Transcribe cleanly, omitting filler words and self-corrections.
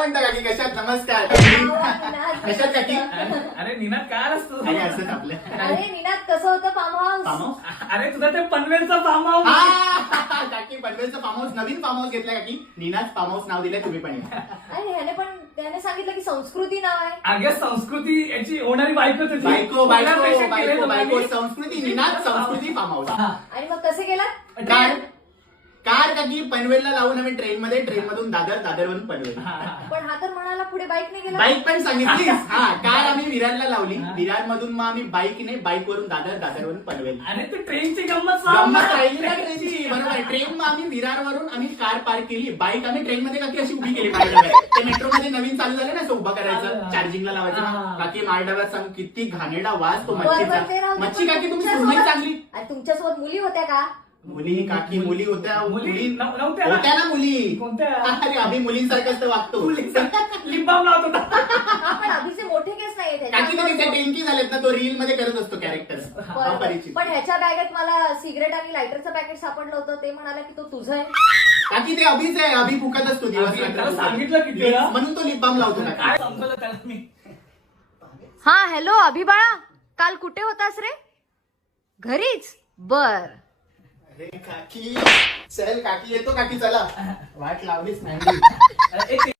म्हणता काकी कशात? नमस्कार. कशात काकी? अरे निनाद काय असतो? अरे असंच आपलं. अरे निनाद कसं होतं फार्म हाऊस? Form house? अरे तुझा ते पनवेलचा फार्म हाऊस. हा, काकी पनवेलचं फार्म हाऊस, नवीन फार्म हाऊस घेतलं काकी. निनाद फार्म हाऊस नाव दिलंय, तुम्ही पण या. आणि त्याने सांगितलं की संस्कृती नाव आहे. अगे संस्कृती याची होणारी बायको तुझी. बायको बायको प्रेषित केलंय बायको तुम्हाला बायको मी. संस्कृती निनाद संस्कृती फार्म हाऊस. आणि मग कसे गेलात? कार काकी पनवेलला लावून आम्ही ट्रेन मधून दादरवरून पनवेल. पण हा तर म्हणाला पुढे बाईकने गेला. बाईक पण सांगितली. हा, कार आम्ही विरारला लावली. विरार मधून मग आम्ही बाईकवरून दादरवरून पनवेल. आणि तू ट्रेनची गंमत सांग गंमत ना. राहिली ना ट्रेनची. बरोबर, ट्रेन मग आम्ही विरारवरून आम्ही कार पार्क केली. बाईक आम्ही ट्रेन मध्ये काकी अशी उभी केली माळढब्यात. ते मेट्रो मध्ये नवीन चालू झालं ना, असं उभं करायचं, चार्जिंगला लावायचं. काकी माळढब्यात सांग किती घाणेरडा वास तो बरं, ते मच्छीचा. राहू दे. मच्छी काकी तुमची तुमच्यासोबत- सुनई चांगली. आणि तुमच्यासोबत मुली होत्या का? मुली काकी मुली होत्या. मुली नव्हत्या होत्या ना मुली. कोणत्या? अरे आम्ही मुलींसारखंच तर वागतो. लिंबाम लावत होता. हा, पण अभिचे मोठे केस नाहीये काकी तुम्ही ते टेंकी झालेत ना, तो रील मध्ये करत असतो कॅरेक्टर. अपरिचित. पण ह्याच्या बॅगेत मला सिगरेट आणि लायटरचं पॅकेट सापडलं होतं. ते म्हणाला की तो तुझं आहे. काकी ते अभिच आहे. अभि फुकत असतो दिवस अभि, रात्र. त्याला सांगितलं किती वेळा? म्हणून तो लिप बाम लावतो काकी. काय समजलं त्याला मी? हा हॅलो अभि बाळा, काल कुठे होतास रे? घरीच? बर. अरे काकी चल, काकी येतो काकी, चला. वाट लावलीच नाही. एक